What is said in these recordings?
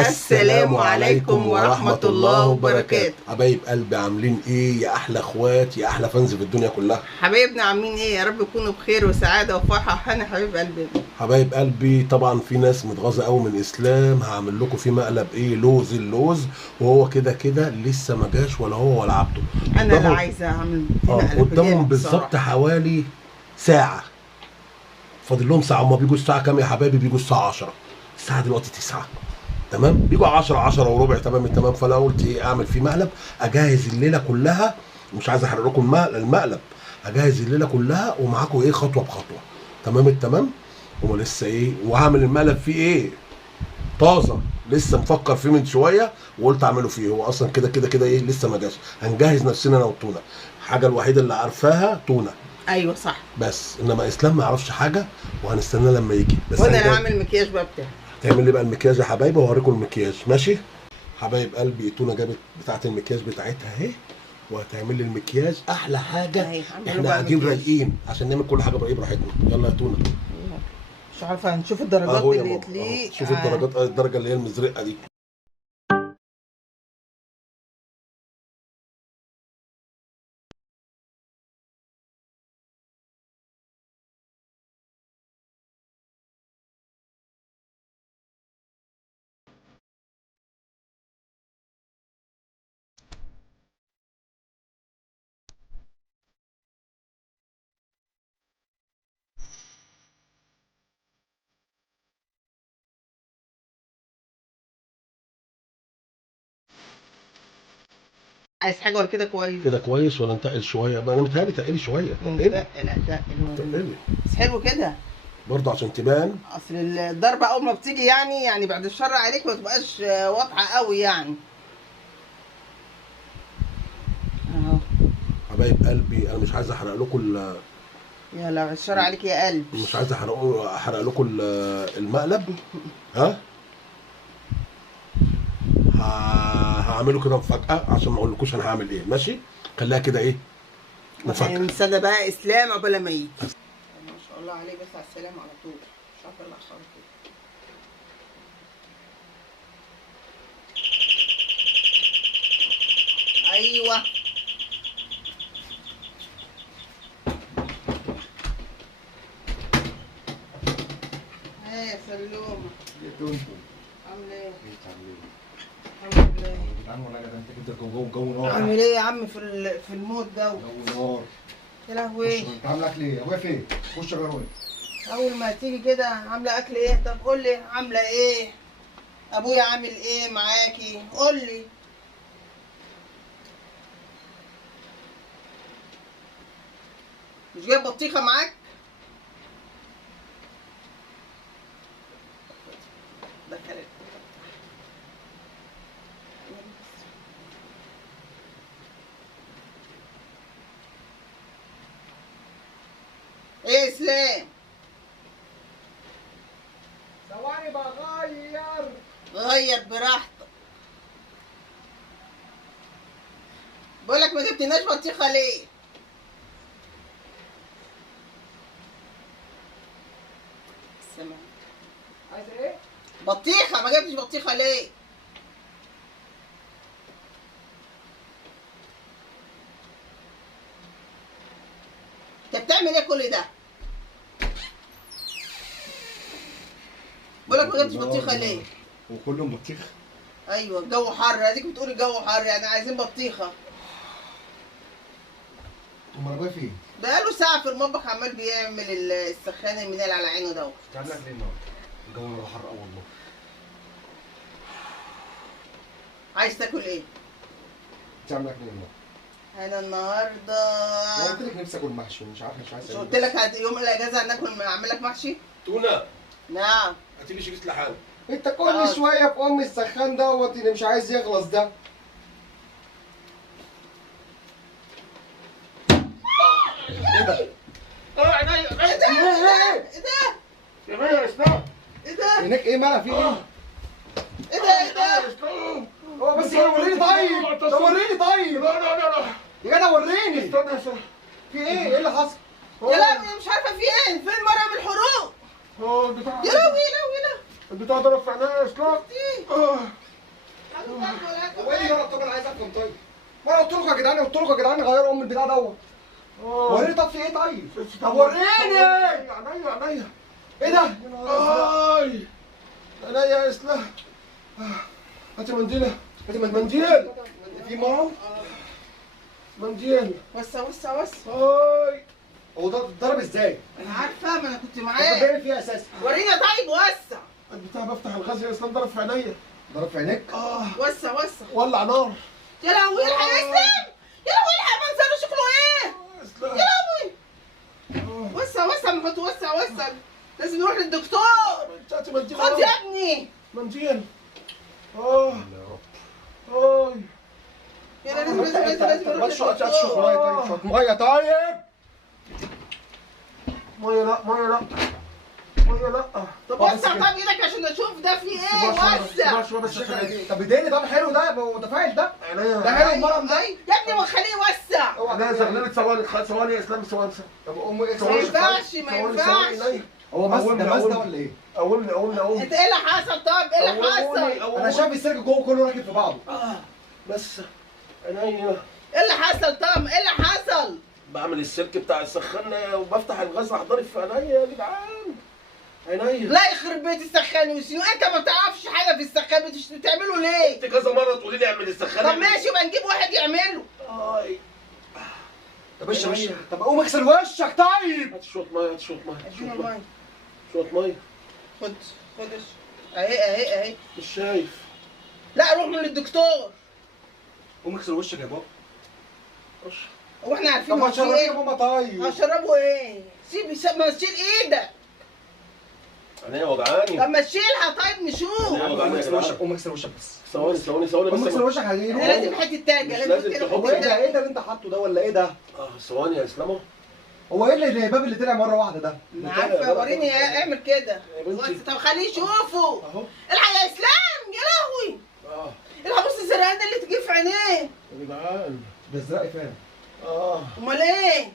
السلام عليكم ورحمة الله وبركاته. حبايب قلبي، عاملين ايه يا احلى اخوات يا احلى فانز في الدنيا كلها؟ حبايبنا عاملين ايه؟ يا رب يكونوا بخير وسعادة وفرحة. انا حبايب قلبي. حبايب قلبي، طبعا في ناس متغاظه قوي من اسلام. هعمل لكم فيه مقلب ايه، اللوز، وهو كده كده لسه ما جاش ولا هو ولا عبده. انا اللي عايزه اعمل مقلب قدامهم بالظبط حوالي ساعه. فاضل لهم ساعه. هما بيجوا الساعه كام يا حبايبي؟ بيجوا الساعه 10. الساعه دلوقتي 9. تمام، بيجوا 10 وربع. تمام. فانا قلت ايه، اعمل فيه مقلب، اجهز الليله كلها. مش عايز احرق لكم المقلب. اجهز الليله كلها ومعاكم ايه، خطوه بخطوه. تمام. هو لسه ايه، وهعمل المقلب فيه ايه، طازه. لسه مفكر فيه من شويه وقلت اعمله فيه. هو اصلا كده ايه، لسه ما جاش. هنجهز نفسنا انا والتونه. الحاجه الوحيده اللي عارفاها تونه. ايوه صح. بس انما اسلام ما يعرفش حاجه، وهنستناه لما يجي. بس وانا اللي هعمل المكياج بقى بتاعي. تعمل لي بقى المكياج يا حبايبي، واوريكم المكياج. ماشي حبايب قلبي، تونه جابت بتاعه المكياج بتاعتها اهي، وهتعمل لي المكياج احلى حاجه. احنا قاعدين رايقين عشان نعمل كل حاجه براحتنا. يلا يا تونه. مش عارفه، هنشوف الدرجات اللي تليق. شوف الدرجات، الدرجه اللي هي المزرقه دي. عايز حاجه ولا كده كويس؟ كده كويس ولا نتقل شويه؟ انا متهيألي تقلي شويه. تقل بس حلو كده برضه عشان تبان. اصل الضربه اول ما بتيجي يعني بعد الشر عليك ما تبقاش واضحه قوي يعني. اهو حبايب قلبي، انا مش عايز احرق لكم يا لا الشر عليك يا قلبي. مش عايز احرق لكم المقلب. ها، هعمله كده مفاجأة عشان ما اقولكوش انا هعمل ايه. ماشي، خليها كده ايه، مفاجأة. نستنى بقى اسلام قبل ما يجي. ما شاء الله عليه، بس على السلامة على طول. مش عارفه ايه الاخبار كده. ايوه ايه يا سلومه، عامل ايه؟ الحمد لله. عامل ايه يا عم في الموت ده؟ جو نار. يا لهوي، انت عامله اكل ايه؟ ابويا فين؟ خش جوه. اول ما تيجي كده عامله اكل ايه؟ طب قول لي عامله ايه؟ ابويا عامل ايه معاكي؟ قول لي. مش جايب بطيخه معاك؟ دخلت ايه اسلام؟ ثواني بغير. غير براحتك. بقولك ما جبتناش بطيخه ليه؟ السلام. عايز ايه؟ بطيخه، ما جبتش بطيخه ليه؟ انت بتعمل ايه كل ده؟ بقولك ما جبتش بطيخه ليه؟ وكلهم بطيخ؟ ايوه الجو حر، اديك بتقولي الجو حر يعني عايزين بطيخه. امال ابويا فين؟ بقاله ساعه في المطبخ عمال بيعمل السخان المنال على عينه دوت. تعمل لك ليه النهارده؟ الجو نار حر قوي والله. عايز تاكل ايه؟ تعمل لك ليه النهارده؟ انا النهارده انا قلت لك نفسي اكل محشي، مش عايز مش قلت لك يوم الاجازه هناكل اعمل لك محشي؟ تونه، نعم. هاتي لي شريط لحام. انت كل شويه في ام السخان دوت اللي مش عايز يخلص ده. ايه ده؟ عينيا ايه ده؟ ايه ده؟ يا بيه يا اسلام، ايه ده؟ هناك ايه مالها في ايه؟ ايه ده؟ ايه ده؟ هو بس وريني طيب. طب وريني طيب. لا يا جدع وريني. استنى يا سلام. في ايه؟ ايه اللي حصل؟ يا لهوي مش عارفه في ايه؟ فين مرهم الحروق؟ البتاع يا لهوي يا لهوي. البتاع ضرب في عينيا يا اسلام. ايه؟ هو ايه يا طب انا عايز افهم طيب. ما انا قلت لكم يا جدعان، قلت لكم يا جدعان غيروا ام البتاع دوت. وريني طب في ايه طيب؟ طب وريني. عينيا ايه ده؟ اي عينيا يا اسلام. هاتي منديل. منديل في مرض؟ منديل. وسع وسع وسع. اي هو ده اتضرب ازاي؟ انا عارفه، ما انا كنت انت معاه. بتعمل فيها اساسا؟ ورينا طيب وسع. البتاع بفتح الغاز يا اسلام ضرب في عينيا. ضرب في عينيك؟ وسع وسع. ولع نار. يا لهوي الحق يا اسلام. يا لهوي الحق منظره شكله ايه؟ يا لهوي. وسع وسع محط وسع وسع. لازم نروح للدكتور. هاتي منديل. خد يا ابني. منديل. يا رب. يلا لازم نروح شوية للدكتور. ميه طيب، شوية ميه طيب. ميه لا ميه لا ميه لا. طب وسع طب ايدك عشان اشوف ده فيه ايه. وسع. شويه بس عشان طب اديني طب حلو ده متفائل ده. عينيا. ده حلو المرض ده. يا ابني ما خليه يوسع. عينيا زغللت ثواني يا اسلام ثواني. طب امي ما ينفعش ما ينفعش. هو بس ده بس ده ولا ايه؟ قومني. انت ايه اللي حصل طب؟ ايه اللي حصل؟ انا شايف السلك جوه كله راكب في بعضه. بس عينيا. ايه اللي حصل طب؟ ايه اللي حصل؟ بعمل السلك بتاع السخان وبفتح الغاز راح ضارب في عينيا يا جدعان. عينيا. لا يخرب بيت السخان وسينو، انت ما بتعرفش حاجه في السخان، بتعمله ليه؟ انت كذا مره تقولي لي اعمل السخان. طب ماشي يبقى نجيب واحد يعمله. طب اشرب. طب قوم اغسل وشك طيب. هات شويه ميه. ادينا الميه. شويه ميه. خد اهي. مش شايف. لا روح من للدكتور. قوم اغسل وشك يا بابا. هو احنا عارفين طب ما هو في تشربي يا ايه؟ ماما طيب. هشربه ايه؟ ما تشيل ايدك. عينيا وجعاني. طب ما تشيلها طيب نشوف. قوم اغسل وشك، قوم اغسل وشك بس. ثواني قوم اغسل بس. وشك هجيله. لازم حته تاجه، مش لازم لازم كده تحط هو ايه ده؟ ايه ده اللي انت حاطه ده ولا ايه ده؟ ثواني يا اسلام. هو ايه اللي الباب اللي طلع مره واحده ده؟ انا عارفه. وريني اعمل كده. يا بنتي. طب خليه يشوفه. اهو. الحق يا اسلام يا لهوي. الحق بص الزرقان اللي تجيب في عينيه. يا جدعان. ده ازرقي فعلا. امال ايه؟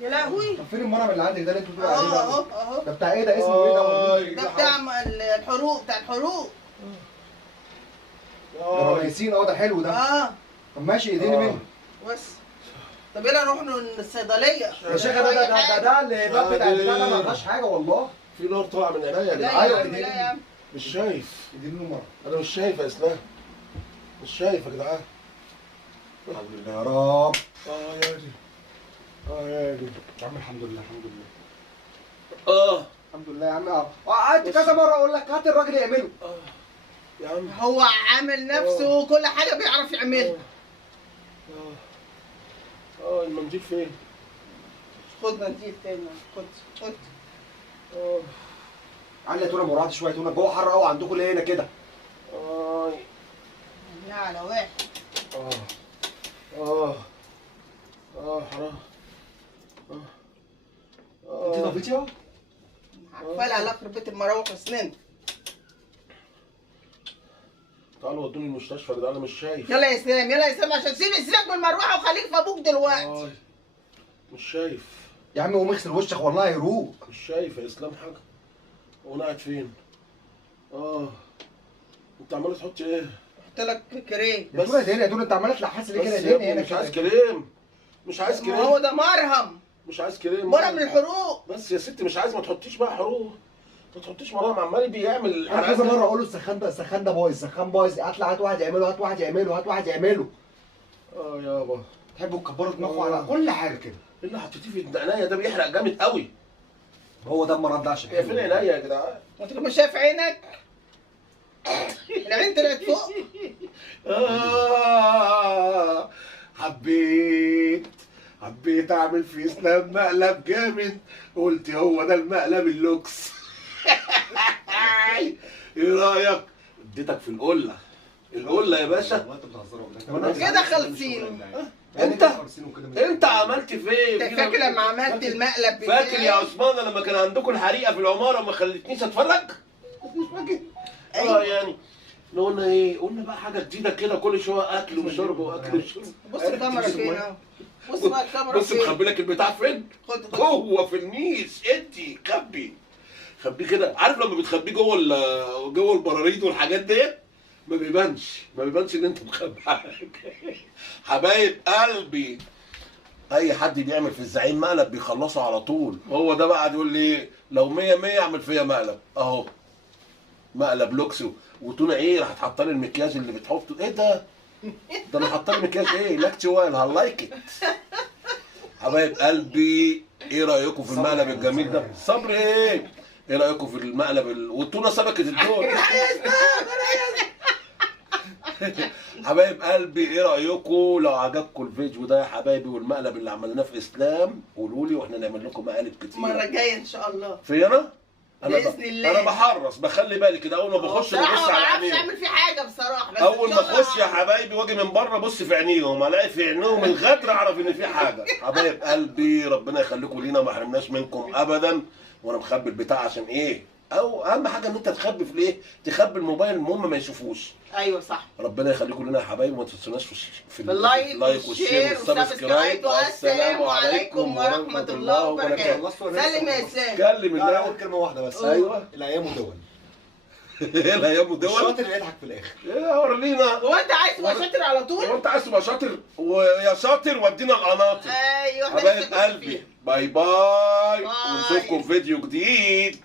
يا لهوي. طب فين المرهم اللي عندك ده اللي انتوا بتقولوا عليه ده؟ اهو. ده بتاع ايه ده؟ اسمه ايه ده؟ ده بتاع الحروق، بتاع الحروق. ده رميسين. ده حلو ده. طب ماشي ايديني منه. بس طب يلا نروح للصيدليه. يا شيخ ده الباب بتاع البتاع ده ما فيهاش حاجه والله. في نار طالع من عينيا يا لا جدعان. يا عم. مش شايف. اديني له مره. انا مش شايف يا اسلام. مش شايف يا جدعان. الحمد لله يا رب. يا دي. يا عم الحمد لله الحمد لله. الحمد لله يا عم. قعدت كذا مره اقول لك هات الراجل يعمله. يا عم. هو عامل نفسه كل حاجه بيعرف يعملها. المنديل فين؟ خد منديل تاني. خد. علي يا تونه مراعي شويه تونه. الجو حر قوي عندكم ليه هنا كده؟ لا على واحد. حرام. انت طفيتي اهو؟ عارفه لها لقر بيت المراوح وسنين. تعالوا ودوني المستشفى يا جدعان انا مش شايف. يلا يا اسلام يلا يا اسلام عشان سيبك من المروحه وخليك في ابوك دلوقتي. مش شايف. يا عم قوم اغسل وشك والله هيروق. مش شايف يا اسلام حاجه. هو انا قاعد فين؟ انت عماله تحط ايه؟ قلت لك كريم. يا تونه يا تونه انت عماله تلحس ليه كده؟ اديني هنا مش عايز كده. كريم. مش عايز كريم. هو ده مرهم. مش عايز كريم. مرهم للحروق. بس يا ستي مش عايز. ما تحطيش بقى حروق. ما تحطيش مرهم. عمال بيعمل انا كذا مره اقول له السخان ده بايظ. السخان بايظ. هات واحد يعمله. يابا. تحبوا تكبروا دماغكم على كل حاجه كده. ايه اللي حطيتيه في عينيا ده؟ بيحرق جامد قوي. هو ده المرض ده عشان هي فين عينيا يا جدعان؟ انت مش شايف عينك؟ العين طلعت فوق. حبيت اعمل في اسلام مقلب جامد. قلت هو ده المقلب اللوكس. ايه رايك؟ اديتك في القله يا باشا. والله انتوا بتهزروا كده خالصين. انت عملت فين؟ انت فاكر لما عملت المقلب بتاعي؟ فاكر يا عثمان لما كان عندكم الحريقه في العماره ما خلتنيش اتفرج؟ مش فاكر؟ يعني قلنا ايه؟ قلنا بقى حاجه جديده كده كل شويه اكل وشرب واكل وشرب. بص الكاميرا فين اهو. بص بقى الكاميرا بص فين. مخبي لك البتاع فين؟ خد جوه في الميس. ادي خبي خبيه كده، عارف لما بتخبيه جوه البراريد والحاجات ديت ما بيبانش ان انت مخبي حاجه. حبايب قلبي، اي حد بيعمل في الزعيم مقلب بيخلصه على طول. هو ده بقى يقول لي لو 100 اعمل فيا مقلب اهو، مقلب لوكس وتونه ايه راح تحط لي المكياج اللي بتحطه. ايه ده انا حاطه لي مكياج ايه لاكتوال هاللايك ات. حبايب قلبي ايه رايكم في المقلب الجميل ده؟ صبر ايه رايكم في المقلب والتونه سبكت الدور. حبايب قلبي ايه رايكم؟ لو عجبكم الفيديو ده يا حبايبي والمقلب اللي عملناه في اسلام قولوا لي واحنا نعمل لكم مقالب كتير المره الجايه ان شاء الله. في انا باذن الله. انا بحرص بخلي بالي كده، اول ما بخش ببص على ما عينيهم. اعمل فيه حاجه بصراحه، بس اول ما اخش يا حبايبي واجي من بره بص في عينيهم، الاقي في عينيهم الغدر اعرف ان في حاجه. حبايب قلبي ربنا يخليكم لينا وما يحرمناش منكم ابدا. وانا مخبي البتاع عشان ايه؟ او اهم حاجه ان انت تخبي في الايه؟ تخبي الموبايل المهم ما يشوفوش. ايوه صح. ربنا يخليكم لنا يا حبايبي، وما تنسوناش في اللايك والشير والسبسكرايب. والسلام عليكم ورحمه الله وبركاته. سلم يا اسلام. كلم لا الله. اقول كلمه واحده بس. ايوه الايام ودول. الايام ودول. الشاطر اللي يضحك في الاخر. يا ورينا. هو انت عايز تبقى شاطر على طول؟ هو انت عايز تبقى شاطر ويا شاطر ودينا القناطر. ايوه حبايب قلبي باي باي ونشوفكم في فيديو جديد.